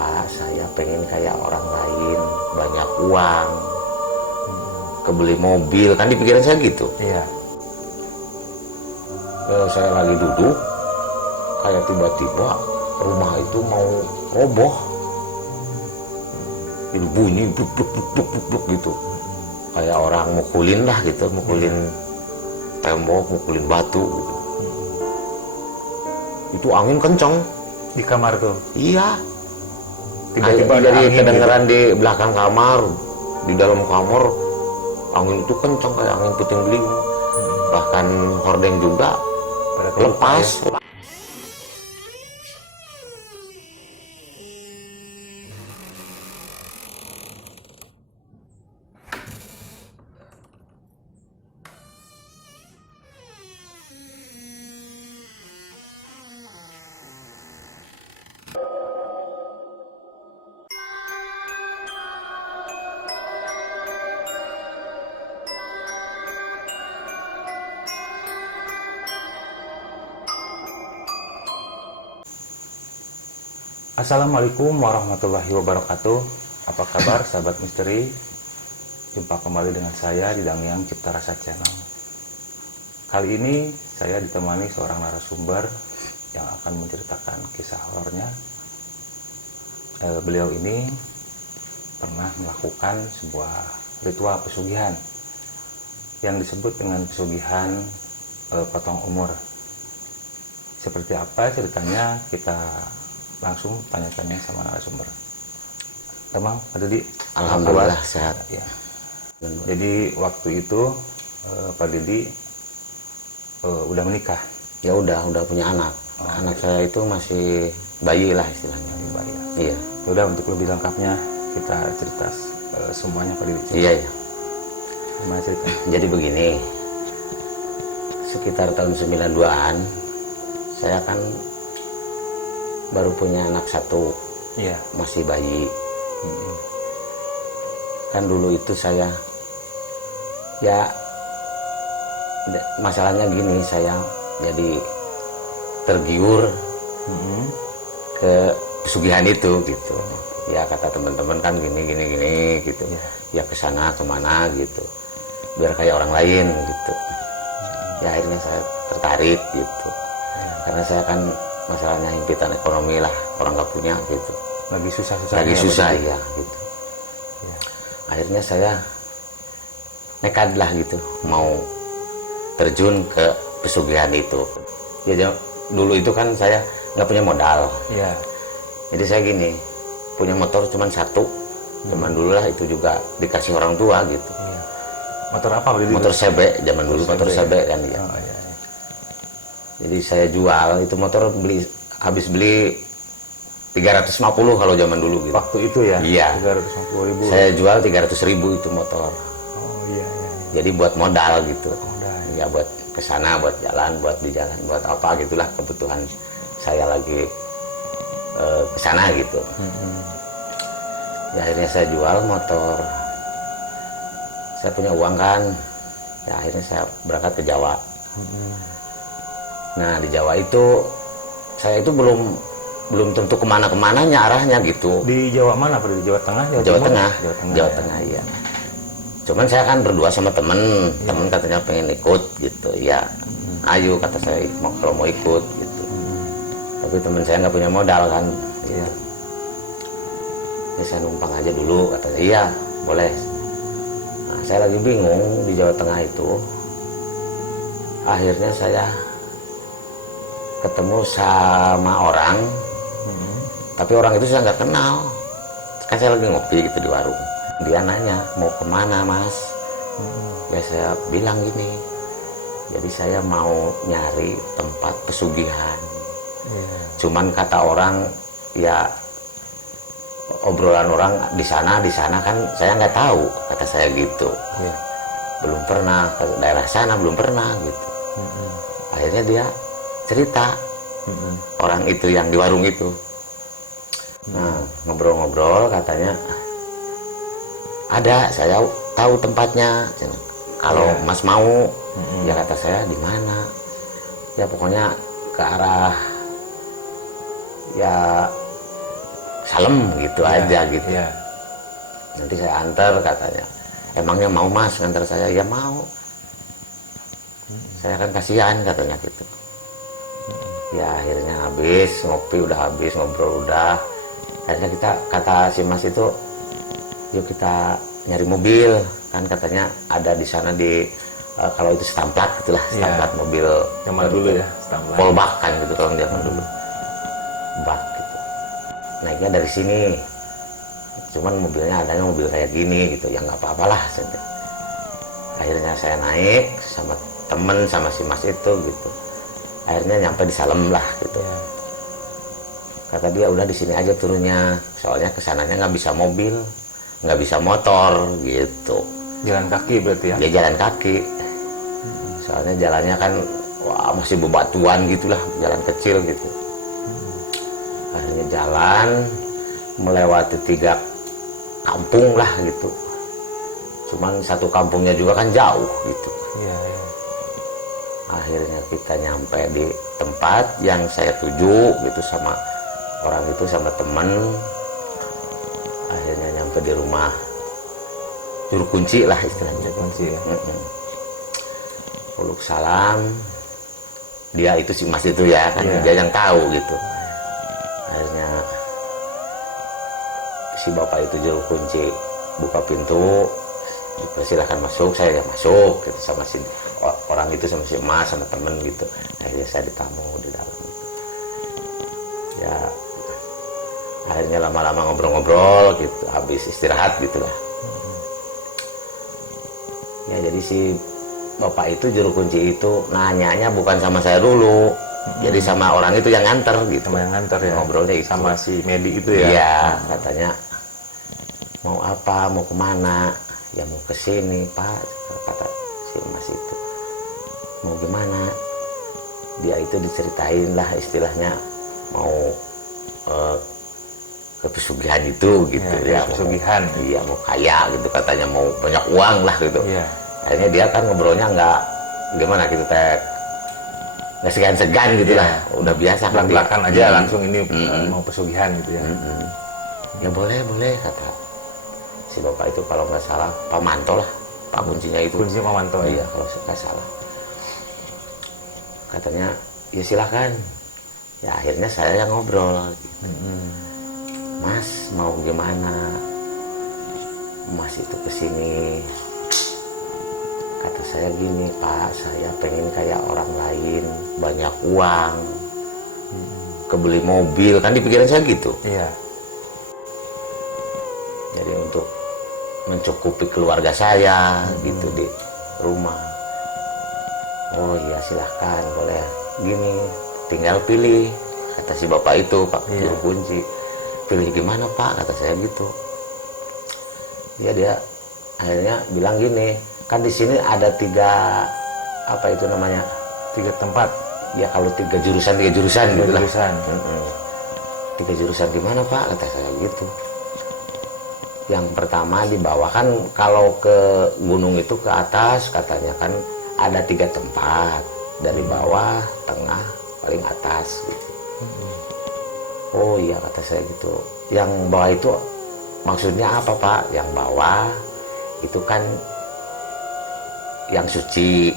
Pak, saya pengen kayak orang lain, banyak uang, kebeli mobil, kan di pikiran saya gitu. Iya. Saya lagi duduk, kayak tiba-tiba rumah itu mau roboh. Itu bunyi bluk bluk bluk bluk bluk bluk gitu. Kayak orang mukulin lah gitu, mukulin tembok, mukulin batu gitu. Itu angin kencang Di kamar tuh. iya. Tiba-tiba ada Jadi angin kedengeran di belakang kamar, di dalam kamar angin itu kencang kayak angin puting beliung. Bahkan hordeng juga Pada kelupa, lepas. ya. Assalamualaikum warahmatullahi wabarakatuh. Apa kabar sahabat misteri? Jumpa kembali dengan saya di Dangyang Cipta Rasa Channel. Kali ini saya ditemani seorang narasumber yang akan menceritakan kisah horornya. Beliau ini pernah melakukan sebuah ritual pesugihan yang disebut dengan pesugihan potong umur. Seperti apa ceritanya, kita langsung tanya-tanya sama narasumber. Emang Pak Didi? Alhamdulillah sehat. Ya. Jadi waktu itu Pak Didi udah menikah? Ya udah punya anak. Anak saya itu masih bayi lah istilahnya. Bayi. Iya. Udah, untuk lebih lengkapnya kita cerita semuanya Pak Didi. Iya. Gimana ceritanya? Jadi begini, sekitar tahun 92-an saya kan baru punya anak satu. Iya. Masih bayi. Kan dulu itu saya ya masalahnya gini, saya jadi tergiur ke pesugihan itu gitu. Ya kata teman-teman kan gini gitu. Ya kesana kemana gitu, biar kayak orang lain gitu. Ya akhirnya saya tertarik gitu. Karena saya kan masalahnya himpitan ekonomi lah, orang nggak punya gitu. Lagi susah ya gitu. Ya. Akhirnya saya nekat lah gitu, mau terjun ke pesugihan itu. Ya dulu itu kan saya nggak punya modal. Iya. Jadi saya gini, punya motor cuma satu. Cuman dulu lah itu juga dikasih orang tua gitu. Iya. Motor apa Pak Didi? Motor CB zaman dulu, motor CB kan ya. Oh, iya. Jadi saya jual itu motor, habis beli 350 kalau zaman dulu gitu. Waktu itu ya? Iya. 350.000. Saya jual 300.000 itu motor. Oh iya. Jadi buat modal gitu. Modal. Ya buat kesana, buat jalan, buat di jalan, buat apa gitulah kebutuhan saya lagi kesana gitu. Ya akhirnya saya jual motor. Saya punya uang kan. Ya akhirnya saya berangkat ke Jawa. Nah di Jawa itu saya itu belum tentu kemana-kemananya arahnya gitu. Di Jawa mana Pak? Di Jawa Tengah? Jawa Tengah. Jawa Tengah iya. Cuman saya kan berdua sama temen katanya pengen ikut gitu. Ya ayo kata saya, kalau mau ikut gitu. Tapi temen saya nggak punya modal kan. Iya. Ya saya numpang aja dulu katanya. Iya boleh. Nah saya lagi bingung di Jawa Tengah itu. Akhirnya saya ketemu sama orang, tapi orang itu saya nggak kenal. Kan saya lagi ngopi gitu di warung. Dia nanya, mau kemana mas? Ya saya bilang gini, jadi saya mau nyari tempat pesugihan. Cuman kata orang, ya obrolan orang di sana kan saya nggak tahu, kata saya gitu. Belum pernah ke daerah sana, belum pernah gitu. Akhirnya dia cerita, orang itu yang di warung itu. Nah ngobrol-ngobrol katanya ada, saya tahu tempatnya. Kalau mas mau, ya kata saya di mana? Ya pokoknya ke arah ya Salem gitu aja gitu. Iya. Nanti saya antar katanya. Emangnya mau mas ngantar saya? Ya mau. Saya kan kasihan katanya gitu. Ya akhirnya habis, ngopi udah habis, ngobrol udah. Akhirnya kita, kata si mas itu, yuk kita nyari mobil. Kan katanya ada di sana di, kalau itu Stamplat gitulah, Stamplat mobil. Zaman dulu ya, Stamplat. Polbak kan gitu kalau zaman dulu. Bak gitu. Naiknya dari sini. Cuman mobilnya adanya mobil kayak gini gitu, ya nggak apa-apalah. Akhirnya saya naik sama temen sama si mas itu gitu. Akhirnya nyampe di Salem lah gitu. Kata dia udah di sini aja turunnya, soalnya kesananya nggak bisa mobil, nggak bisa motor gitu. Jalan kaki berarti ya? Dia jalan kaki. Soalnya jalannya kan wah masih bebatuan gitulah, jalan kecil gitu. Akhirnya jalan melewati 3 kampung lah gitu. Cuman satu kampungnya juga kan jauh gitu. Iya, iya. Akhirnya kita nyampe di tempat yang saya tuju gitu sama orang itu sama temen. Akhirnya nyampe di rumah juru kunci lah istilahnya. Juru kunci ya. Peluk salam. Dia itu si mas itu ya kan, Iya. dia yang tahu gitu. Akhirnya si bapak itu juru kunci buka pintu, silakan masuk. Saya ya masuk gitu sama si orang itu sama si emas sama temen gitu. Akhirnya saya ditamu di dalam. Ya akhirnya lama-lama ngobrol-ngobrol gitu, habis istirahat gitulah. Ya jadi si bapak itu juru kunci itu nanyanya bukan sama saya dulu, jadi sama orang itu yang nganter gitu. Sama yang nganter ya. Ngobrolnya itu. Sama si Medi itu ya. Iya, katanya mau apa, mau kemana? Ya mau ke sini Pak, kata si mas itu. Mau gimana? Dia itu diceritain lah istilahnya mau ke pesugihan itu gitu ya. Pesugihan. Iya mau kaya gitu katanya, mau banyak uang lah gitu. Iya. Akhirnya dia kan ngobrolnya nggak gimana gitu teh, nggak segan-segan gitu lah, udah biasa kan. Belak-belakan aja langsung ini mau pesugihan gitu ya. Ya boleh kata si bapak itu, kalau nggak salah Pak Manto lah, Pak kuncinya itu. Kuncinya Pak Manto Iya ya. kalau nggak salah. Katanya ya silakan. Ya akhirnya saya yang ngobrol. Mas mau gimana? Mas itu kesini. Kata saya gini Pak, saya pengen kayak orang lain, banyak uang, kebeli mobil, kan di pikiran saya gitu. Iya. Jadi untuk mencukupi keluarga saya gitu di rumah. Oh iya silahkan, boleh. Gini, tinggal pilih, kata si bapak itu, Pak juru kunci. Pilih gimana Pak, kata saya gitu. Ya dia akhirnya bilang gini, kan di sini ada 3 apa itu namanya, 3 tempat. ya kalau 3 jurusan gitu lah. Jurusan. 3 jurusan gimana Pak, kata saya gitu. Yang pertama di bawah kan, kalau ke gunung itu ke atas katanya kan ada 3 tempat, dari bawah, tengah, paling atas gitu. Oh iya kata saya gitu. Yang bawah itu maksudnya apa Pak? Yang bawah itu kan yang suci,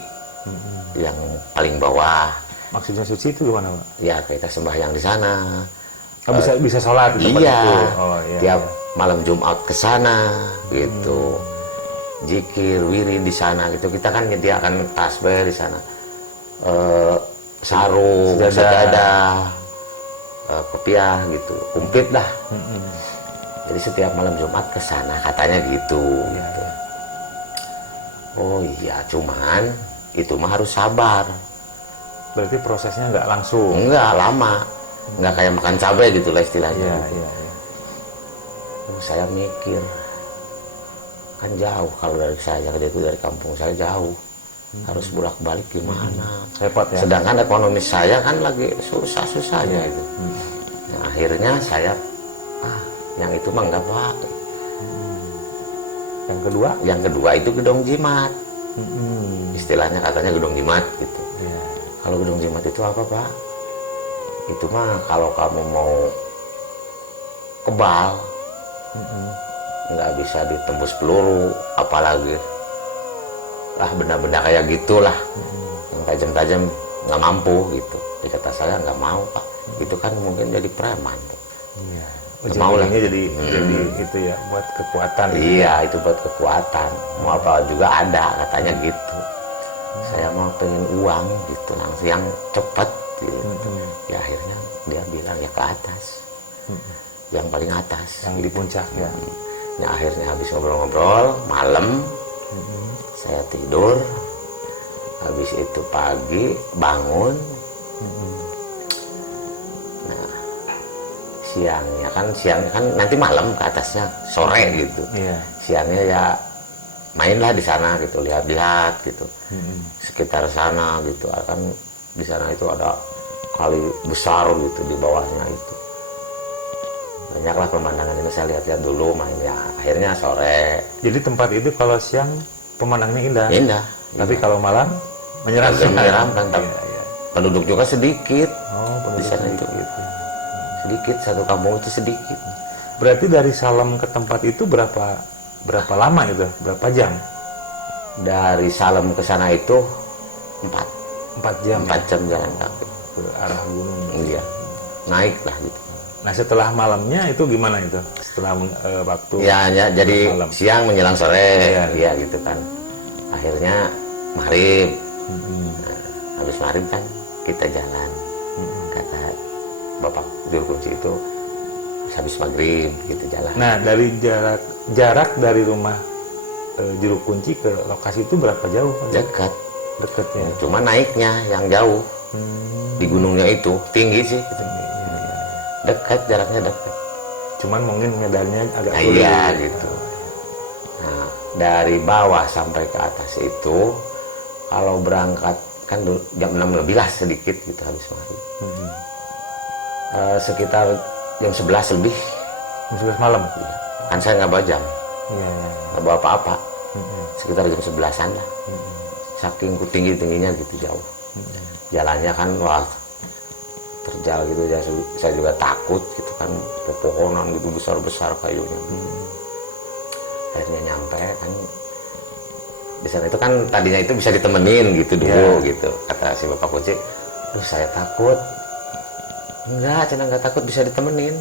yang paling bawah. Maksudnya suci itu gimana Pak? Ya kita sembahyang di sana. Oh, bisa sholat di tempat Iya. itu. Oh iya. Tiap malam Jumat ke sana gitu. Zikir, wirid di sana gitu. Kita kan menyediakan tasbih di sana. Sarung, sajadah, kopiah gitu. Kumplit lah. Jadi setiap malam Jumat ke sana katanya gitu. Iya. Oh iya, cuman itu mah harus sabar. Berarti prosesnya nggak langsung. Enggak lama. Enggak kayak makan cabai gitu lah istilahnya. Iya. Saya mikir, kan jauh kalau dari saya ke itu, dari kampung saya jauh, harus bolak-balik gimana. Repot ya. Sedangkan ekonomi saya kan lagi susah-susahnya itu. Nah, akhirnya saya yang itu mah enggak Pak. Yang kedua itu gedong jimat. Istilahnya katanya gedong jimat gitu. Iya. Kalau gedong jimat itu apa Pak? Itu mah kalau kamu mau kebal, nggak bisa ditembus peluru, apalagi benda-benda kayak gitulah, yang tajam-tajam nggak mampu gitu. Dikata saya nggak mau Pak, itu kan mungkin jadi preman. Iya. Nggak mau lah. Jadi itu ya buat kekuatan. Iya, itu buat kekuatan. Mau apa juga ada katanya gitu. Saya mau pengen uang gitu, langsung yang cepat gitu. Ya akhirnya dia bilang ya ke atas, yang paling atas, Yang di puncak ya. Ya akhirnya habis ngobrol-ngobrol malam, saya tidur. Habis itu pagi bangun. Nah, siangnya kan nanti malam ke atasnya, sore gitu. Iya. Siangnya ya mainlah di sana gitu, lihat-lihat gitu, sekitar sana gitu. Kan di sana itu ada kali besar gitu di bawahnya itu. Banyaklah pemandangan ini saya lihat-lihat dulu mainnya. Akhirnya sore. Jadi tempat itu kalau siang pemandangannya indah. Indah. Tapi kalau malam menyeramkan. Menyeramkan. Iya, iya. Penduduk juga sedikit. Oh, Di sana itu. Sedikit, satu kampung itu sedikit. Berarti dari Salem ke tempat itu berapa lama itu? Berapa jam? Dari Salem ke sana itu 4 jam. 4 jam jalan kaki. Ke arah gunung. Iya. Naik lah gitu. Nah setelah malamnya itu gimana itu? Setelah waktu Ya, jadi malam. siang menjelang sore, Iya. ya gitu kan. Akhirnya maghrib. Nah, habis maghrib kan kita jalan. Kata Bapak juru kunci itu habis maghrib gitu jalan. Nah dari jarak dari rumah juru kunci ke lokasi itu berapa jauh? Dekat. Dekatnya. Cuma naiknya yang jauh. Di gunungnya itu tinggi sih. Gitu. Dekat, jaraknya dekat. Cuman mungkin medannya agak Nah, sulit. iya gitu. Nah, dari bawah sampai ke atas itu kalau berangkat kan jam 6 lebih lah sedikit gitu habis maghrib. Sekitar jam 11 lebih. Jam 11 malam. Kan saya nggak bawa jam, Iya. nggak bawa apa-apa. Sekitar jam 11-an lah. Saking tinggi-tingginya gitu jauh. Jalannya kan wah terjal gitu ya, saya juga takut gitu kan, pepohonan gitu besar-besar kayunya. Akhirnya nyampe kan di sana itu kan tadinya itu bisa ditemenin gitu dulu gitu, kata si Bapak kunci. Saya takut. Enggak, Cina nggak takut, bisa ditemenin.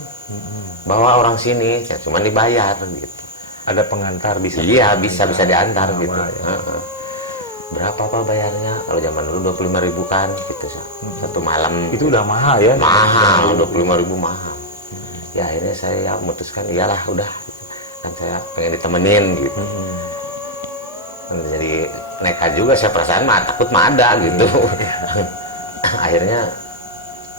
Bawa orang sini, cuma dibayar gitu. Ada pengantar bisa. Iya, bisa diantar Sama, gitu. ya. Berapa Pak bayarnya? Kalau zaman dulu 25.000 kan gitu. Satu malam. Itu udah mahal ya? Mahal, 25.000 mahal. Ya akhirnya saya memutuskan iyalah udah. Kan saya pengen ditemenin gitu. Jadi nekat juga, saya perasaan mah takut mah ada gitu. Akhirnya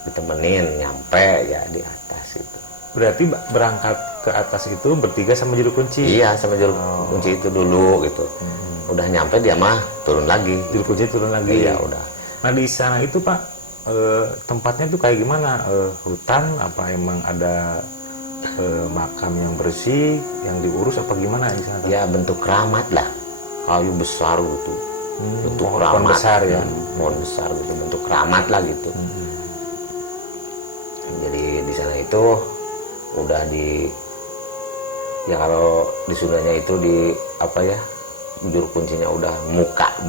ditemenin nyampe ya di atas itu. Berarti berangkat ke atas itu bertiga sama juru kunci? Iya, sama juru kunci itu dulu gitu. Udah nyampe dia mah turun lagi. Juru kunci turun lagi? Iya udah. Nah di sana itu Pak, tempatnya tuh kayak gimana? Hutan? Apa emang ada makam yang bersih, yang diurus apa gimana di sana? Ya bentuk keramat lah. Kayu besar gitu. Bentuk pohon keramat. besar ya? Pohon besar gitu, bentuk keramat lah gitu. Jadi di sana itu udah ya kalau di Sundanya itu di apa ya, juru kuncinya udah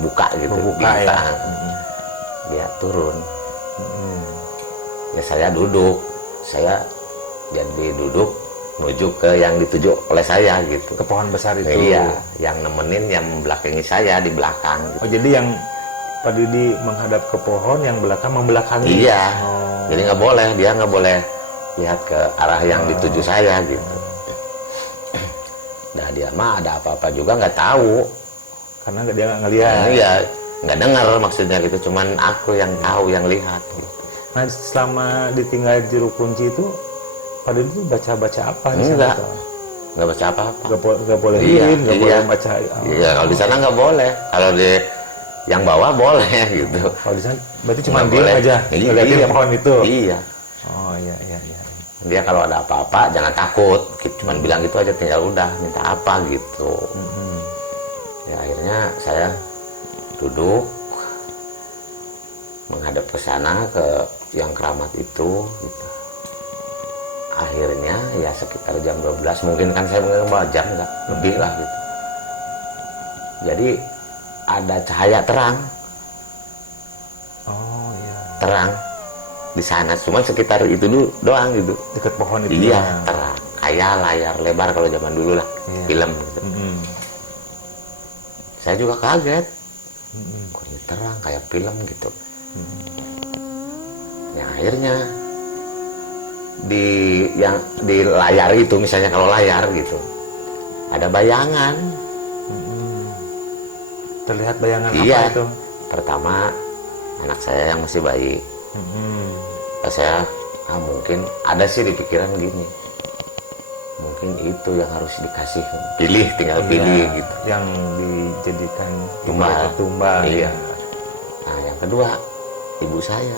buka gitu, Buka ya. Dia turun. Ya saya duduk, saya jadi duduk menuju ke yang dituju oleh saya gitu. Ke pohon besar itu? Iya, yang nemenin, yang membelakangi saya di belakang gitu. Oh jadi yang Pak Didi menghadap ke pohon, yang belakang membelakangi? Iya, Oh. jadi dia nggak boleh lihat ke arah yang dituju saya gitu. Nah dia mah ada apa-apa juga nggak tahu. Karena dia nggak ngelihat. Iya, nggak dengar maksudnya gitu. Cuman aku yang tahu, yang lihat. Gitu. Nah selama ditinggal juru kunci itu, Pak Didi itu baca-baca apa? di sana, Enggak, Pak? nggak baca apa-apa. Nggak boleh Iya, nggak iya. boleh baca. Iya, kalau di sana nggak boleh. Kalau di yang bawah boleh gitu. Kalau di sana berarti cuma Nggak diem boleh. aja, Iya, ngeliatin iya. pohon itu. Iya. Oh iya. Dia kalau ada apa-apa jangan takut, cuman bilang gitu aja, tinggal udah minta apa gitu. Ya akhirnya saya duduk menghadap ke sana, ke yang keramat itu gitu. akhirnya ya sekitar jam 12, mungkin kan saya mengenal jam nggak lebih lah gitu. Jadi ada cahaya terang. Oh iya. Terang di sana, cuma sekitar itu dulu doang gitu. Dekat pohon itu. Iya, terang. Kayak layar lebar kalau zaman dulu lah, Iya. film gitu. Saya juga kaget. Kok ini terang kayak film gitu. Ya akhirnya di layar itu, misalnya kalau layar gitu, ada bayangan. Terlihat bayangan Iya. apa itu? Pertama anak saya yang masih bayi. Saya mungkin ada sih di pikiran gini, mungkin itu yang harus dikasih, pilih, tinggal pilih gitu. Yang dijadikan Tumbal. tumbal. Iya. Nah yang kedua ibu saya.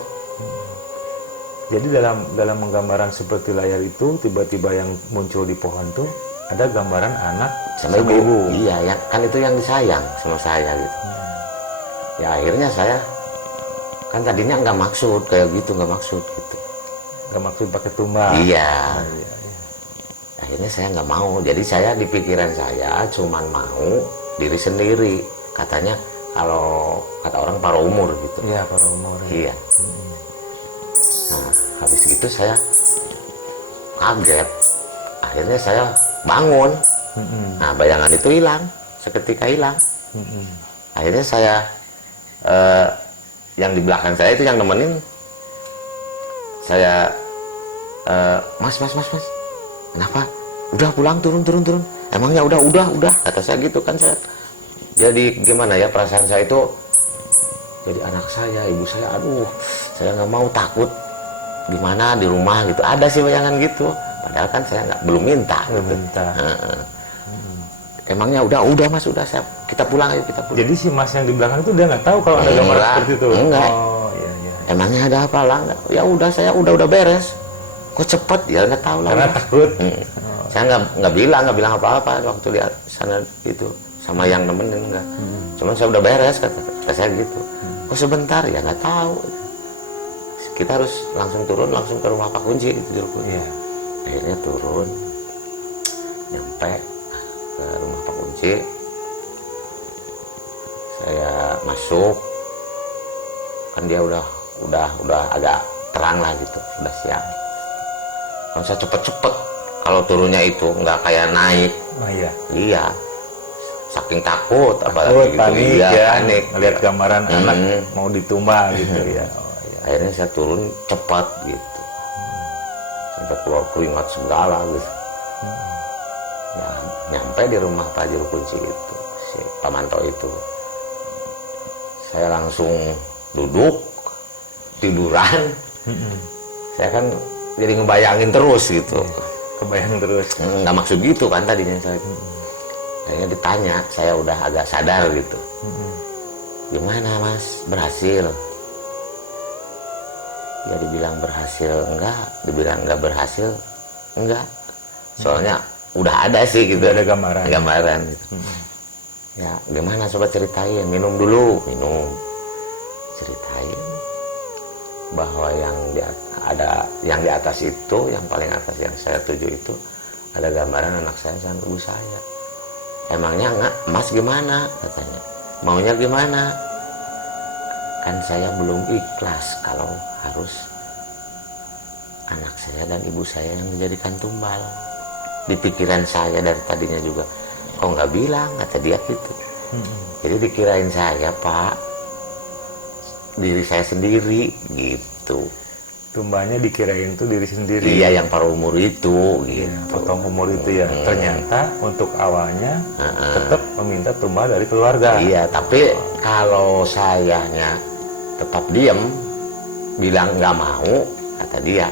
Jadi dalam menggambaran seperti layar itu, tiba-tiba yang muncul di pohon tuh ada gambaran anak sama ibu. Iya, yang kan itu yang disayang sama saya gitu. Ya akhirnya saya kan tadinya nggak maksud kayak gitu, nggak maksud gitu. Nggak maksud pakai tumbal. Iya. Iya. Akhirnya saya nggak mau. Jadi saya di pikiran saya cuman mau diri sendiri. Katanya kalau kata orang paruh umur gitu. Iya, para umur. Iya. Nah, habis itu saya kaget. Akhirnya saya bangun. Nah, bayangan itu hilang, seketika hilang. Akhirnya saya yang di belakang saya itu yang nemenin saya, mas, kenapa? Udah pulang, turun. Emangnya udah, kata saya gitu kan. Saya jadi gimana ya, perasaan saya itu jadi anak saya, ibu saya, aduh, saya nggak mau, takut gimana di rumah gitu. Ada sih bayangan gitu, padahal kan saya belum minta. Emangnya udah mas, kita pulang ayo, kita pulang. Jadi si mas yang di belakang itu dia nggak tahu kalau ada gambar seperti itu. Enggak. Oh iya. Emangnya ada apa lah? Ya udah, saya udah beres. Kok cepet? Ya nggak tahu lah. Karena takut. Saya nggak bilang apa-apa waktu di sana itu sama yang nemenin, enggak. Cuman saya udah beres, kata saya gitu. Kok sebentar? Ya nggak tahu. Kita harus langsung turun, langsung ke rumah Pak Kunci gitu. Iya. Akhirnya turun, nyampe ke rumah Pak Kunci. Saya masuk, kan dia udah agak terang lah gitu, udah siang. Kalau saya cepet-cepet, kalau turunnya itu nggak kayak naik. Oh iya. Iya, saking takut apalagi gitu. Panik Iya, ya, panik. melihat gambaran anak mau ditumbal gitu ya. Akhirnya saya turun cepat gitu, sampai keluar keringat segala gitu. Nah, nyampe di rumah Pak Juru Kunci itu, si Pak Manto itu, saya langsung duduk tiduran. Saya kan jadi ngebayangin terus gitu. Kebayang terus. Nggak maksud gitu kan tadinya saya. Kayaknya ditanya, saya udah agak sadar gitu. Gimana mas, berhasil? Ya dibilang berhasil enggak, dibilang enggak berhasil enggak. Soalnya udah ada sih gitu. Udah ada gambaran gitu. Ya gimana, coba ceritain, minum dulu, minum. Ceritain bahwa yang di atas itu, yang paling atas yang saya tuju itu ada gambaran anak saya sama ibu saya. Emangnya enggak, mas gimana, katanya, maunya gimana? Kan saya belum ikhlas kalau harus anak saya dan ibu saya yang dijadikan tumbal. Di pikiran saya dari tadinya juga, kok nggak bilang, kata dia gitu. Jadi dikirain saya, Pak, diri saya sendiri gitu. Tumbalnya dikirain itu diri sendiri. Iya, yang paruh umur itu gitu. Potong umur itu ya. Ternyata untuk awalnya tetap meminta tumbal dari keluarga. Iya, tapi kalau sayanya tetap diam, bilang nggak mau, kata dia,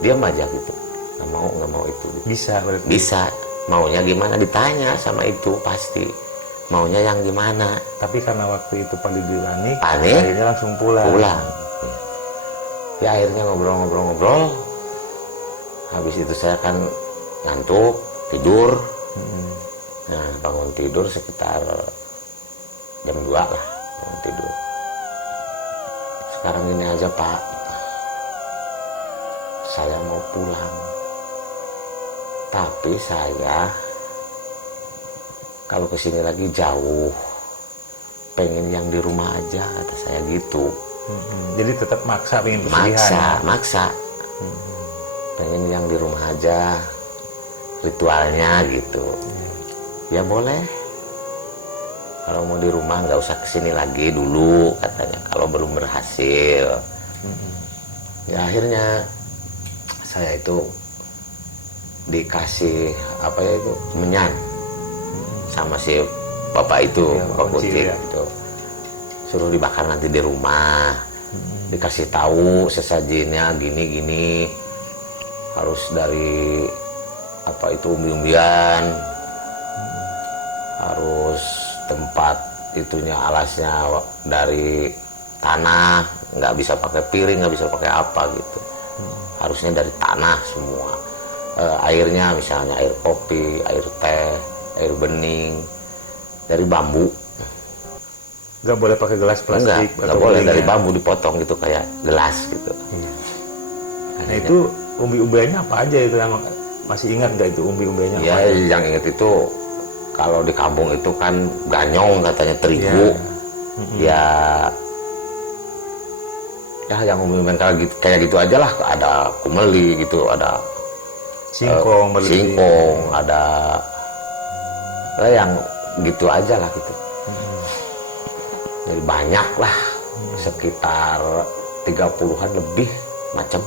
diam aja gitu, nggak mau itu. Bisa berarti. Bisa. Maunya gimana, ditanya sama itu pasti. Maunya yang gimana. Tapi karena waktu itu Pak Didi panik, Panik, akhirnya langsung pulang. Ya akhirnya ngobrol. Habis itu saya kan ngantuk, tidur. Nah, bangun tidur sekitar jam 2 lah, bangun tidur. Sekarang ini aja Pak, saya mau pulang. Tapi saya kalau kesini lagi jauh, pengen yang di rumah aja, kata saya gitu. Jadi tetap maksa pengen pesugihan. Maksa. Pengen yang di rumah aja, ritualnya gitu. Ya boleh. Kalau mau di rumah nggak usah kesini lagi dulu, katanya. Kalau belum berhasil. Ya akhirnya saya itu dikasih apa ya itu menyan sama si bapak itu, ya, Pak Kuntik gitu. Suruh dibakar nanti di rumah. Dikasih tahu sesajinya gini harus dari apa itu umbi-umbian, harus tempat itunya alasnya dari tanah, nggak bisa pakai piring, nggak bisa pakai apa gitu. Harusnya dari tanah semua. Airnya misalnya air kopi, air teh, air bening dari bambu. Nggak boleh pakai gelas plastik. Nggak boleh, dari bambu dipotong gitu kayak gelas gitu. Nah itu umbi-umbiannya apa aja itu yang masih ingat nggak itu umbi-umbiannya? Ya yang ingat itu kalau di kampung itu kan ganyong katanya terigu. Ya yang umbi-umbian kayak gitu aja lah. Ada kumeli gitu, ada singkong, ada yang gitu aja lah gitu. Jadi banyak lah, sekitar 30-an lebih macam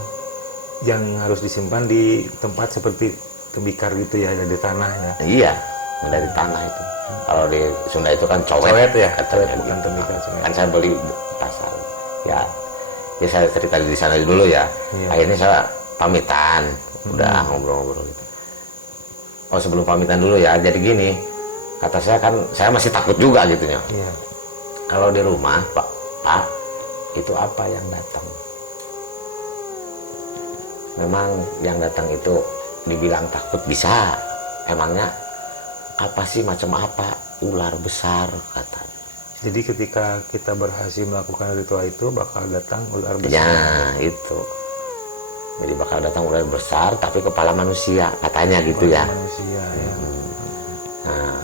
yang harus disimpan di tempat seperti tembikar gitu ya, di tanah ya. Iya, dari tanah itu. Kalau di Sunda itu kan cowet ya, cowet bukan gitu. tembikar. Kan saya beli di pasar. Ya saya cerita di sana dulu ya. Akhirnya saya pamitan, udah ngobrol-ngobrol gitu. Oh sebelum pamitan dulu ya, jadi gini, kata saya kan, saya masih takut juga gitu ya. Kalau di rumah Pak, itu apa yang datang? Memang yang datang itu dibilang takut bisa. Emangnya apa sih, macam apa? Ular besar katanya. Jadi ketika kita berhasil melakukan ritual itu bakal datang ular besar. Ya itu. Jadi bakal datang ular besar tapi kepala manusia katanya gitu ya. Manusia ya. Nah,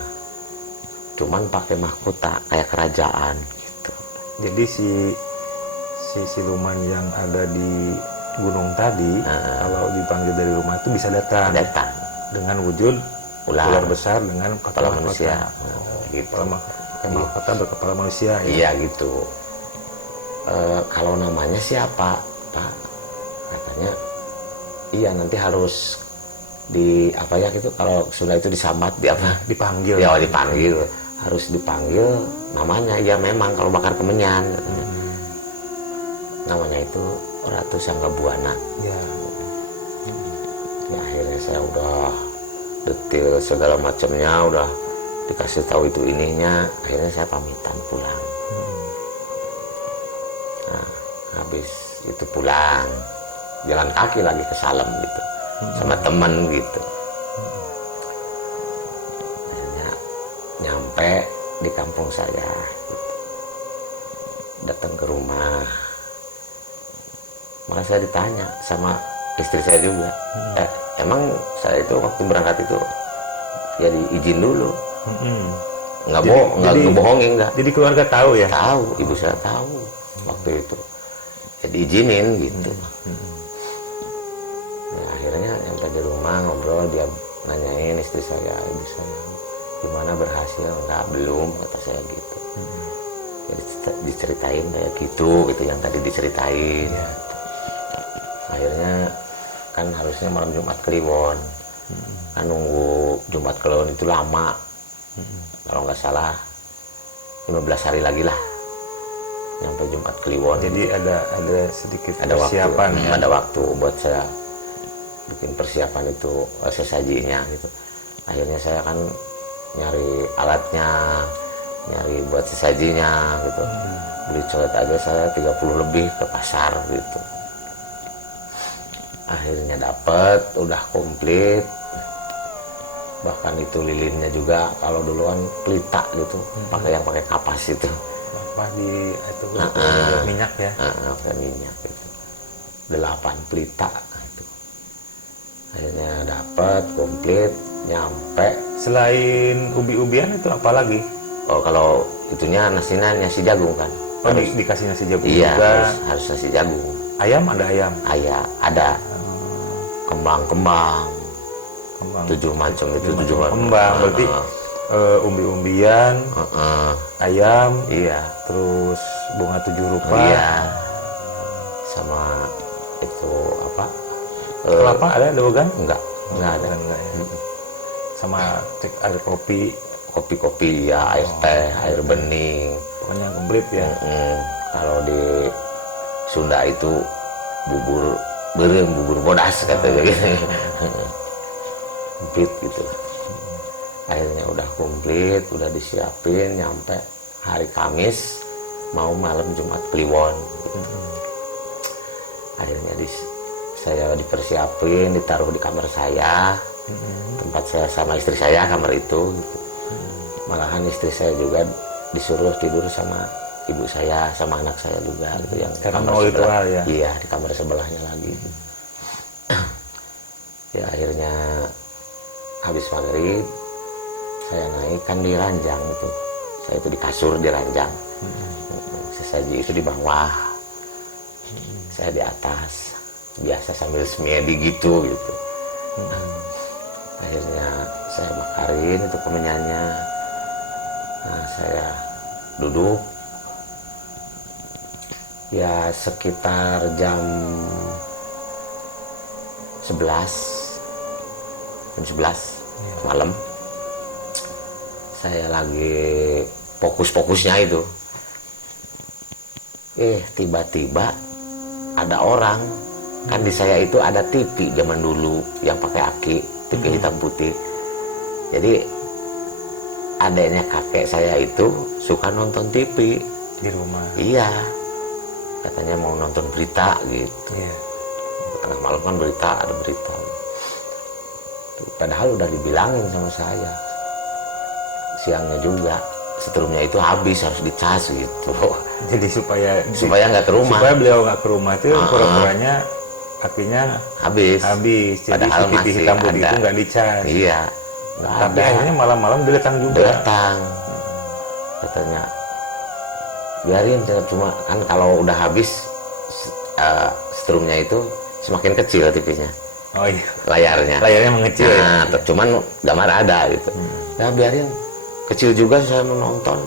cuman pakai mahkota kayak kerajaan gitu. Jadi si siluman yang ada di gunung tadi, kalau dipanggil dari rumah itu bisa datang dengan wujud ular besar dengan kepala manusia. Gitu. Mahkota berkepala manusia. Iya gitu. Kalau namanya siapa, Pak? Katanya, iya nanti harus di apa ya gitu. Kalau sudah itu disambat di apa? Dipanggil. Ya dipanggil. Harus dipanggil namanya. Ya memang kalau bakar kemenyan. Katanya. Namanya itu Ratu Sanggabuana. Ya. Ya akhirnya saya udah detail segala macamnya, udah dikasih tahu itu ininya. Akhirnya saya pamitan pulang. Nah, habis itu pulang, jalan kaki lagi ke Salem gitu, sama temen gitu. Akhirnya nyampe di kampung saya, datang ke rumah. Malah saya ditanya sama istri saya juga, emang saya itu waktu berangkat itu ya diizin dulu, nggak bohongin nggak. Jadi keluarga tahu ya? Tahu, ibu saya tahu waktu itu, jadi izinin gitu. Nah, akhirnya nyampe di rumah ngobrol, dia nanyain istri saya, ibu saya gimana, berhasil nggak, belum, kata saya gitu. Jadi diceritain kayak gitu yang tadi diceritain. Akhirnya kan harusnya malam Jumat Kliwon, kan nunggu Jumat Kliwon itu lama, kalau nggak salah 15 hari lagi lah nyampe Jumat Kliwon. Jadi ada sedikit ada persiapan waktu, ya? Ada waktu buat saya bikin persiapan itu, sesajinya gitu. Akhirnya saya kan nyari alatnya, nyari buat sesajinya gitu. Beli cowet aja saya 30 lebih ke pasar gitu. Akhirnya dapet, udah komplit. Bahkan itu lilinnya juga, kalau dulu kan pelita gitu, pakai kapas itu. Apa di itu minyak ya? Pakai minyak gitu. 8 pelita gitu. Akhirnya dapat komplit, nyampe. Selain ubi-ubian itu apa lagi? Oh, kalau itunya nasi jagung kan. Oh, dikasih nasi jagung Iya, juga. harus nasi jagung. Ayam ada ayam. Ayah ada kembang, Kembang. 7 macam itu, 7 Kembang berarti umbi-umbian, ayam, iya, terus bunga 7 rupa. iya, sama itu apa? Kelapa ada kan? Enggak ada. Enggak ya. Sama cek air kopi, Kopi-kopi ya, air teh, air bening. pokoknya komplit ya. Kalau di Sunda itu bubur berem, bubur bodas katanya gitu. Komplit gitu. Akhirnya udah komplit, udah disiapin, nyampe hari Kamis, mau malam Jumat Kliwon. Akhirnya saya dipersiapin, ditaruh di kamar saya, tempat saya sama istri saya, kamar itu. Gitu. Malahan istri saya juga disuruh tidur sama ibu saya, sama anak saya juga gitu, yang Karena kamar mau sebelah. ritual ya? Iya, di kamar sebelahnya lagi. Ya akhirnya habis maghrib saya naik kan di ranjang itu. Saya itu di kasur di ranjang. Sesaji itu di bawah. Saya di atas. Biasa sambil semedi gitu. Akhirnya saya bakarin itu kemenyannya. Nah, saya duduk. Ya sekitar jam 11 malam. Saya lagi fokus-fokusnya itu. Tiba-tiba ada orang. Kan di saya itu ada TV zaman dulu yang pakai aki, TV hitam putih. Jadi adanya kakek saya itu suka nonton TV Di rumah. Iya, katanya mau nonton berita gitu. Iya. Tengah malam kan ada berita. Padahal udah dibilangin sama saya siangnya juga, setrumnya itu habis, harus dicas gitu. Jadi Supaya nggak ke rumah. Supaya beliau nggak ke rumah itu pura-puranya apinya Habis. Jadi Padahal si TV masih hitam putih ada. itu nggak dicas. Iya. Nggak Tapi ada. akhirnya malam-malam dia datang juga. Datang. Katanya biarin, cuma kan kalau udah habis strumnya itu semakin kecil TV-nya. Oh iya. Layarnya mengecil nah, ya. cuman gambar ada gitu. Ya biarin, kecil juga saya menonton.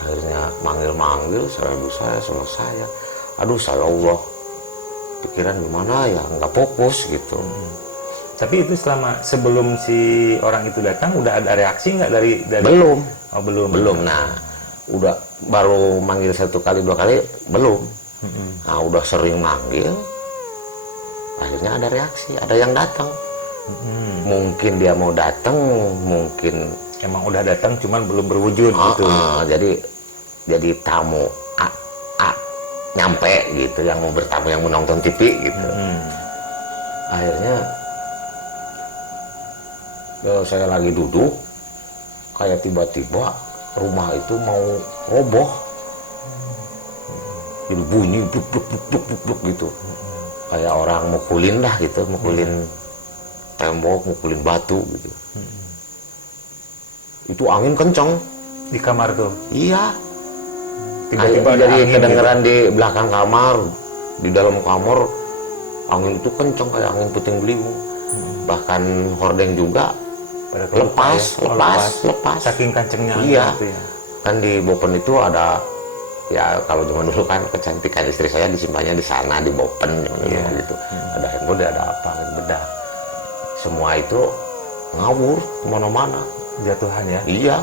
Akhirnya manggil sama ibu saya, sama saya. Aduh, saya Allah, pikiran gimana ya, nggak fokus gitu. Tapi itu sebelum si orang itu datang udah ada reaksi nggak dari Belum. Oh, belum. Nah, udah baru manggil 1 kali 2 kali belum. Nah, udah sering manggil, akhirnya ada reaksi, ada yang datang. Mungkin dia mau datang, mungkin Emang udah datang cuman belum berwujud gitu. jadi tamu nyampe gitu, yang mau bertamu, yang menonton TV gitu. Akhirnya saya lagi duduk, kayak tiba-tiba rumah itu mau roboh. Jadi bunyi bluk gitu. Kayak orang mukulin dah gitu, mukulin tembok, mukulin batu gitu. Itu angin kencang Di kamar tuh. iya. Tiba-tiba ada Jadi angin kedengeran di belakang kamar, di dalam kamar angin itu kencang kayak angin puting beliung. Bahkan hordeng juga Pada lepas. Saking kencengnya angin Iya. itu ya. Kan di Bopen itu ada, ya kalau zaman dulu kan kecantikan istri saya disimpannya di sana, di Bopen gitu. Ada handphone, ada apa, bedah. Semua itu ngawur kemana-mana. Jatuhan ya. Iya.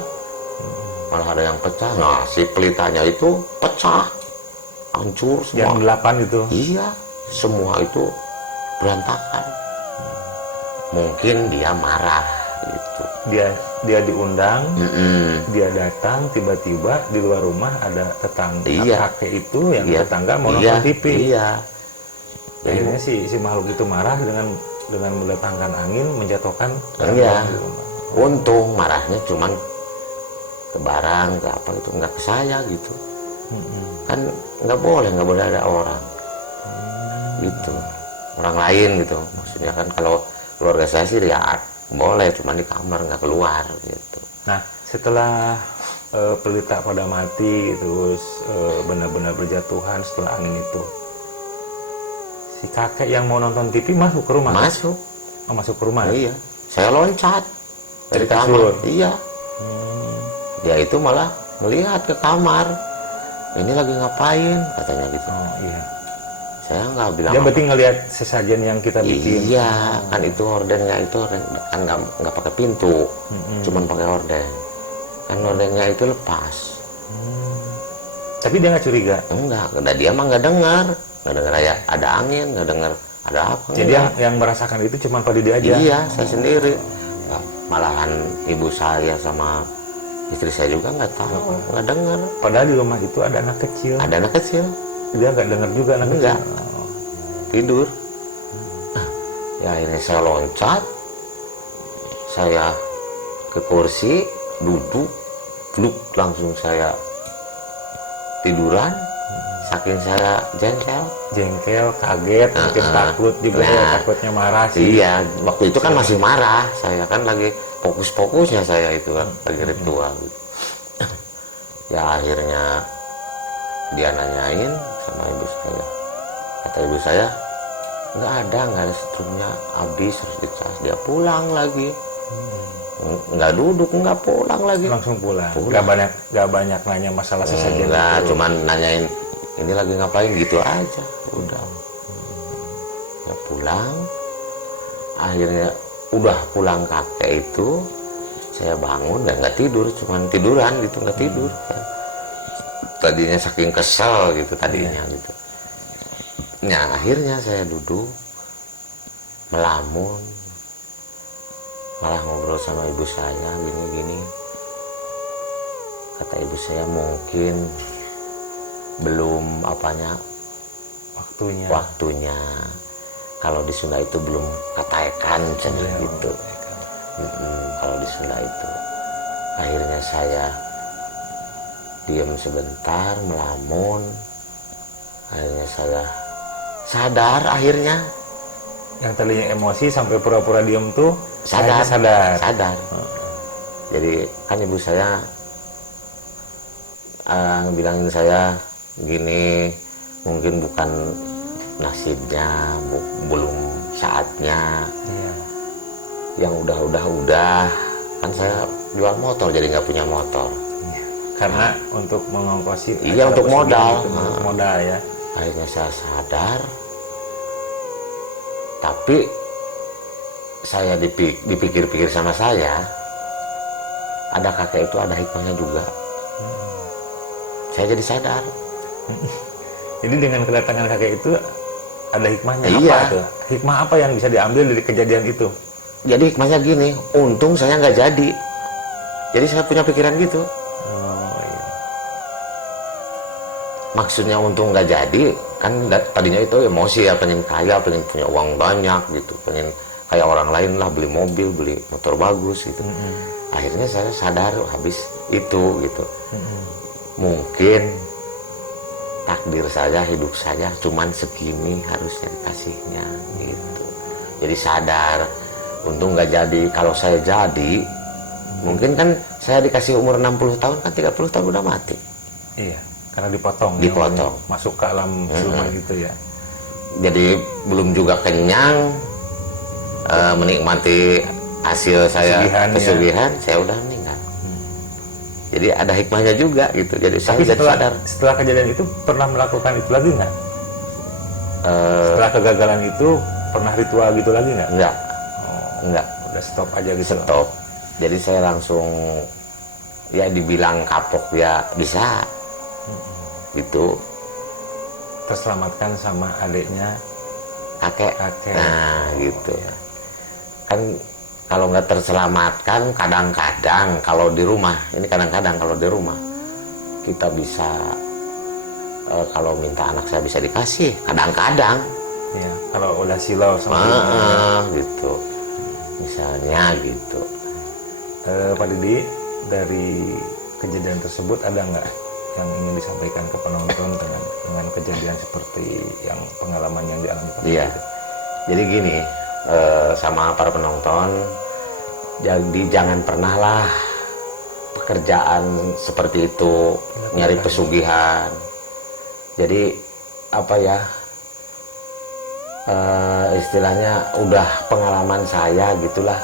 Malah ada yang pecah. Nah, si pelitanya itu pecah, hancur semua. Yang 8 itu. Iya, semua itu berantakan. Mungkin dia marah gitu. Dia diundang, dia datang, tiba-tiba di luar rumah ada tetangga kakek itu yang tetangga mau nonton TV. Iya. Akhirnya si makhluk itu marah dengan mendatangkan angin, menjatuhkan Iya. di rumah. Untung marahnya cuman ke barang, ke apa itu, nggak ke saya gitu. Kan nggak boleh ada orang gitu. orang lain gitu. Maksudnya kan kalau keluarga saya sih ya boleh, cuma di kamar nggak keluar gitu. Nah, setelah pelita pada mati, terus benar-benar berjatuhan setelah angin itu, si kakek yang mau nonton TV masuk ke rumah? Masuk. Oh, masuk ke rumah? Iya, saya loncat dari Dari kasur? kamar. Iya. Dia itu malah melihat ke kamar. Ini lagi ngapain? Katanya gitu. Oh iya. Saya nggak bilang. Dia berarti ngelihat sesajen yang kita bikin. Iya, kan itu hordennya itu kan nggak pakai pintu, cuman pakai horden. Kan hordennya itu lepas. Tapi dia nggak curiga. Enggak, dia mah nggak dengar ya ada angin, nggak dengar ada apa. Jadi yang merasakan itu cuma pada dia aja. Iya, saya sendiri. Ya, malahan ibu saya sama istri saya juga nggak tahu, nggak dengar. Padahal di rumah itu ada anak kecil. Ada anak kecil. Dia nggak dengar juga anak Enggak. kecil. Tidur. Ya akhirnya saya loncat, saya ke kursi, duduk, pluk, langsung saya tiduran, saking saya Jengkel, kaget, mungkin takut juga ya, takutnya marah sih. Iya, waktu itu kan masih marah, saya kan lagi fokus-fokusnya saya itu kan, lagi ritual gitu. Ya akhirnya dia nanyain sama ibu saya, kata ibu saya nggak ada setrumnya, habis, harus dicas. Dia pulang lagi, nggak duduk, nggak pulang lagi, Langsung pulang. Pulang. Nggak banyak nanya masalah sesajen Enggak, itu. cuman nanyain ini lagi ngapain gitu aja, udah. Ya pulang, akhirnya udah pulang kakek itu, saya bangun dan nggak tidur, cuman tiduran gitu, nggak tidur. Tadinya saking kesel gitu tadinya gitu. Nah akhirnya saya duduk melamun, malah ngobrol sama ibu saya gini-gini. Kata ibu saya mungkin belum waktunya. Kalau di Sunda itu belum kataekan gitu. Kalau di Sunda itu. Akhirnya saya diam sebentar, melamun. Akhirnya saya sadar akhirnya. Yang tadinya emosi sampai pura-pura diem tuh Sadar. sadar. Jadi kan ibu saya bilangin saya gini, mungkin bukan nasibnya, belum saatnya. Iya. Yang udah kan saya jual motor jadi nggak punya motor. Iya. Karena untuk mengongkosi Iya, untuk modal. untuk modal ya. Akhirnya saya sadar, tapi saya dipikir-pikir sama saya, ada kakek itu ada hikmahnya juga. Saya jadi sadar. Jadi dengan kedatangan kakek itu ada hikmahnya. Iya. Apa tuh? Hikmah apa yang bisa diambil dari kejadian itu? Jadi hikmahnya gini, untung saya nggak jadi. Jadi saya punya pikiran gitu. Oh, iya. Maksudnya untung nggak jadi, kan tadinya itu emosi ya, pengen kaya, pengen punya uang banyak gitu, pengen kayak orang lain lah, beli mobil, beli motor bagus gitu. Akhirnya saya sadar habis itu gitu. Mungkin takdir saya, hidup saya cuman segini harusnya dikasihnya gitu. Jadi sadar, untung nggak jadi. Kalau saya jadi, mungkin kan saya dikasih umur 60 tahun, kan 30 tahun udah mati. Iya, karena dipotong. Dipotong. Ya, masuk ke alam siluman gitu ya. Jadi belum juga kenyang, menikmati hasil saya pesugihan, saya udah meninggal. Jadi ada hikmahnya juga gitu. Jadi saya Tapi jadi sadar. setelah kejadian itu pernah melakukan itu lagi nggak? Setelah kegagalan itu pernah ritual gitu lagi nggak? Enggak, Oh, enggak, udah stop aja gitu. stop. Jadi saya langsung ya dibilang kapok ya bisa gitu. Terselamatkan sama adiknya Kakek. kakek. Nah gitu. Kan kalau nggak terselamatkan, kadang-kadang kalau di rumah, ini kadang-kadang kalau di rumah kita bisa kalau minta anak saya bisa dikasih, kadang-kadang. Ya, kalau udah silau sama gitu. Misalnya gitu. Pak Didi, dari kejadian tersebut ada nggak yang ingin disampaikan ke penonton dengan kejadian seperti yang pengalaman yang dialami Pak Didi? Iya. Jadi gini, sama para penonton, jadi jangan pernah lah pekerjaan seperti itu nyari pesugihan. Jadi apa ya, istilahnya udah pengalaman saya gitulah.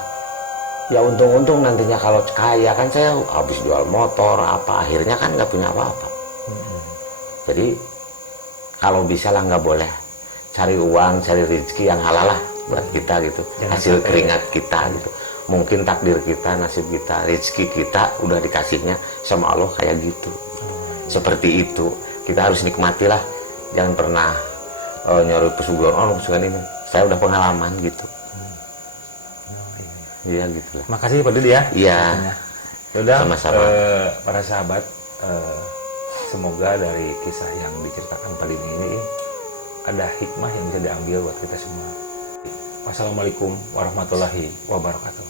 Ya untung-untung nantinya kalau kaya kan saya habis jual motor apa, akhirnya kan nggak punya apa-apa. Jadi kalau bisa lah nggak boleh cari uang, cari rezeki yang halal lah buat kita gitu. Hasil keringat kita gitu. Mungkin takdir kita, nasib kita, rezeki kita udah dikasihnya sama Allah kayak gitu. Seperti itu. Kita harus nikmati lah. Jangan pernah nyari pesugihan, pesugihan ini. Saya udah pengalaman gitu. Iya gitu lah. Makasih Pak Didi ya. Iya. Yaudah, Sama-sama. para sahabat, semoga dari kisah yang diceritakan Pak Didi ini ada hikmah yang bisa diambil buat kita semua. Wassalamualaikum warahmatullahi wabarakatuh.